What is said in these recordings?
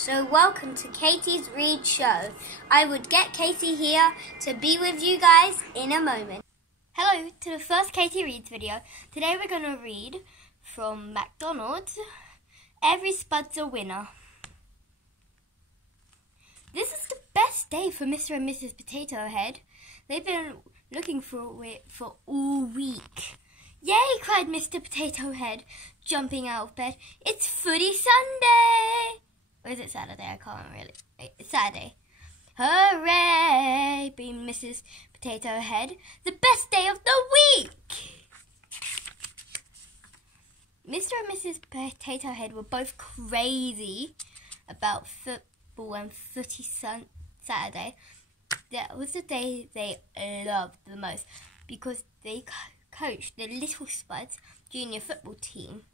So welcome to Katie's Read Show. I would get Katie here to be with you guys in a moment. Hello to the first Katie Reads video. Today we're going to read from McDonald's, Every Spud's a Winner. This is the best day for Mr. and Mrs. Potato Head. They've been looking for it for all week. Yay, cried Mr. Potato Head, jumping out of bed. It's Footy Sunday! Or is it Saturday? I can't really. It's Saturday. Hooray! Beamed Mrs. Potato Head. The best day of the week! Mr. and Mrs. Potato Head were both crazy about football and Footy Saturday. That was the day they loved the most because they coached the Little Spuds junior football team.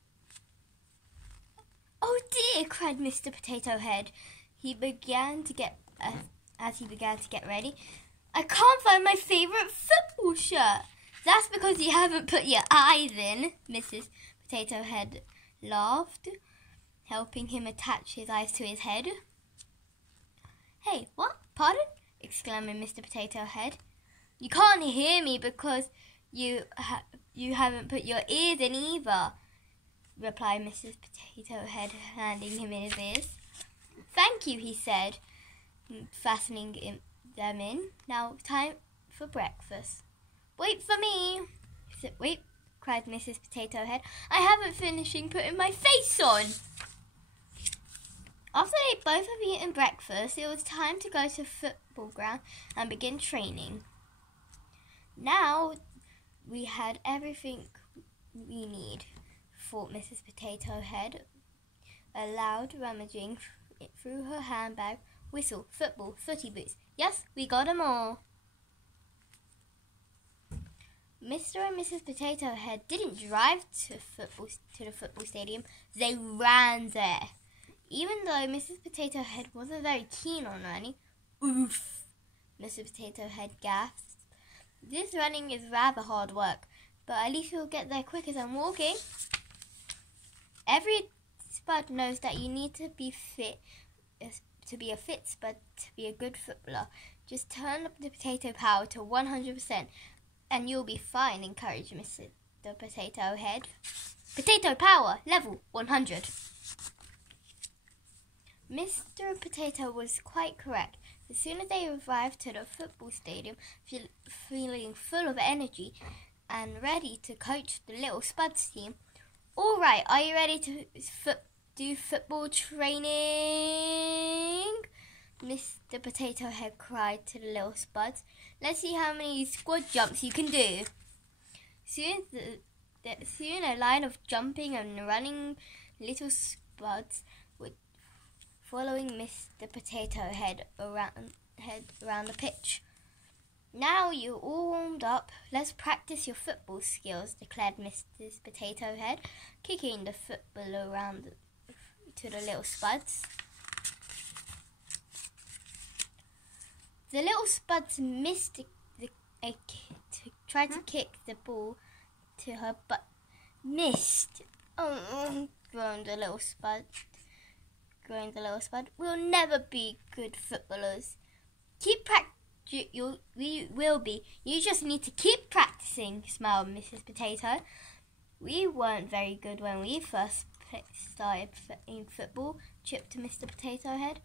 Oh dear, cried Mr. Potato Head. As he began to get ready. I can't find my favourite football shirt. That's because you haven't put your eyes in, Mrs. Potato Head laughed, helping him attach his eyes to his head. Hey, what? Pardon? Exclaimed Mr. Potato Head. You can't hear me because you haven't put your ears in either, replied Mrs. Potato Head, handing him his ears. Thank you, he said, fastening them in. Now time for breakfast. Wait for me. Wait, cried Mrs. Potato Head. I haven't finished putting my face on. After they both had eaten breakfast, it was time to go to the football ground and begin training. Now we had everything we need, thought Mrs. Potato Head, aloud, rummaging through her handbag. Whistle, football, footy boots. Yes, we got 'em all. Mr. and Mrs. Potato Head didn't drive to the football stadium. They ran there. Even though Mrs. Potato Head wasn't very keen on running, oof, Mrs. Potato Head gasped. This running is rather hard work, but at least we'll get there quicker than walking. Every spud knows that you need to be fit to be a fit spud to be a good footballer. Just turn up the potato power to 100% and you'll be fine, encouraged Mr. Potato Head. Potato power, level 100. Mr. Potato was quite correct. As soon as they arrived to the football stadium, feeling full of energy and ready to coach the Little Spuds team. All right, are you ready to do football training? Mr. Potato Head cried to the Little Spuds. Let's see how many squad jumps you can do. Soon a line of jumping and running Little Spuds were following Mr. Potato Head around the pitch. Now you're all warmed up, let's practice your football skills, declared Mrs. Potato Head, kicking the football around to the Little Spuds. The Little Spuds missed tried to kick the ball to her, but missed. Oh, groaned the Little Spud. We'll never be good footballers. We will be. You just need to keep practicing, smiled Mrs. Potato. We weren't very good when we first started in football, chipped Mr. Potato Head.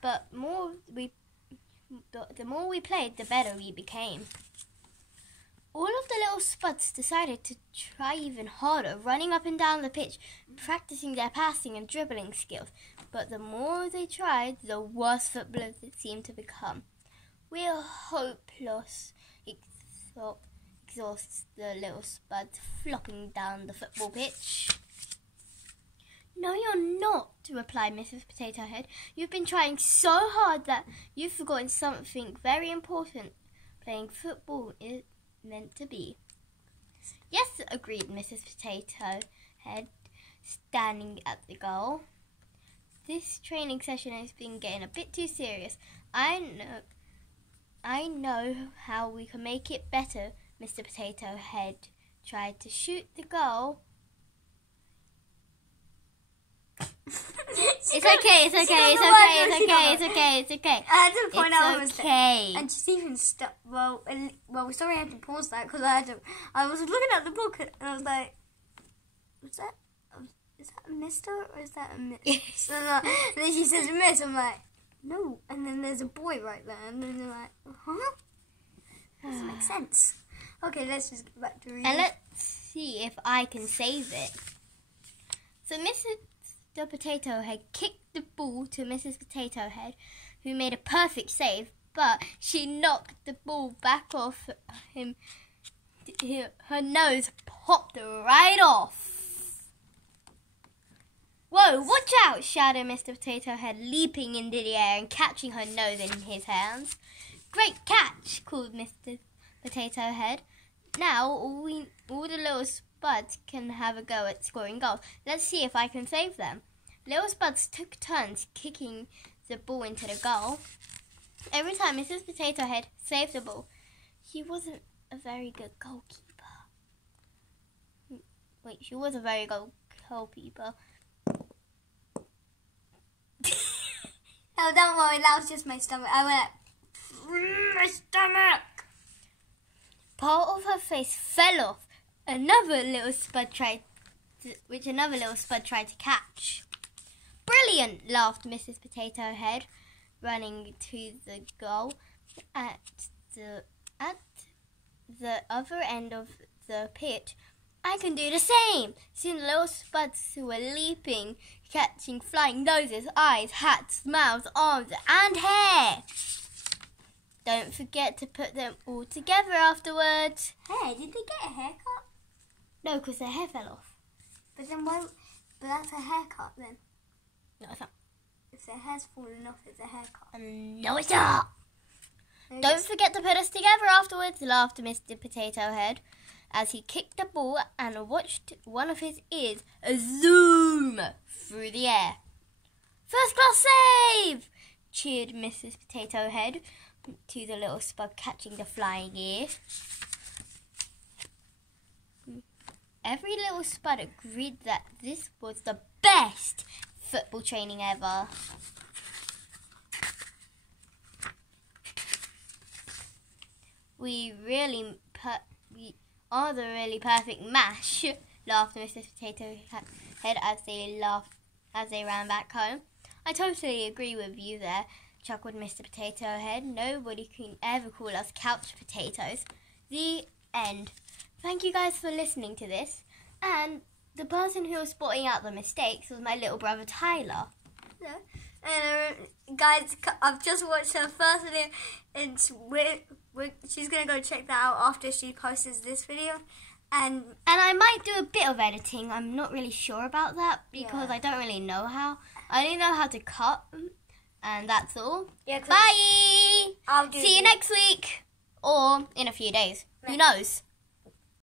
But the more we played, the better we became. All of the Little Spuds decided to try even harder, running up and down the pitch, practicing their passing and dribbling skills. But the more they tried, the worse footballers it seemed to become. We're hopeless, exhausts the Little Spuds, flopping down the football pitch. No, you're not, replied Mrs. Potato Head. You've been trying so hard that you've forgotten something very important. Playing football is meant to be. Yes, agreed Mrs. Potato Head, standing at the goal. This training session has been getting a bit too serious. I know how we can make it better. Mr. Potato Head tried to shoot the goal. It's okay. It's okay. It's okay. It's okay. It's okay. It's okay. I had to point out it's okay. and she's even stuck. Well, sorry, I had to pause that because I was looking at the book and I was like, is that a mister or is that a miss? And then she says miss. I'm like, no. And then there's a boy right there, and then they're like, huh? Doesn't make sense. Okay, let's just get back to reading. And let's see if I can save it. So Mrs. the Potato Head kicked the ball to Mrs. Potato Head, who made a perfect save, but she knocked the ball back off him. Her nose popped right off. Whoa, watch out, shouted Mr. Potato Head, leaping into the air and catching her nose in his hands. Great catch, called Mr. Potato Head. Now all the little spuds can have a go at scoring goals. Let's see if I can save them. Little spuds took turns kicking the ball into the goal. Every time Mrs. Potato Head saved the ball, she wasn't a very good goalkeeper. Wait, she was a very good goalkeeper. Oh, don't worry, that was just my stomach. I went, my stomach! Part of her face fell off. Another little spud tried to catch. Brilliant, laughed Mrs. Potato Head, running to the goal. At the other end of the pitch, I can do the same. Soon the little spuds were leaping, catching flying noses, eyes, hats, mouths, arms, and hair. Don't forget to put them all together afterwards. Hey, did they get a haircut? No, because their hair fell off. But then why? But that's a haircut then. No, it's not. If their hair's falling off, it's a haircut. No, it's not. Don't forget to put us together afterwards, laughed Mr. Potato Head, as he kicked the ball and watched one of his ears zoom through the air. First class save! Cheered Mrs. Potato Head to the little spud catching the flying ear. Every little spud agreed that this was the best football training ever. We are the really perfect mash, laughed Mrs. Potato Head as they ran back home. I totally agree with you there, chuckled Mr. Potato Head. Nobody can ever call us couch potatoes. The end. Thank you guys for listening to this. And the person who was spotting out the mistakes was my little brother Tyler. Yeah. And guys, I've just watched her first video, and she's going to go check that out after she posts this video. And I might do a bit of editing. I'm not really sure about that because I don't really know how. I only know how to cut, and that's all. Yeah, bye! See you next week, or in a few days. Who knows?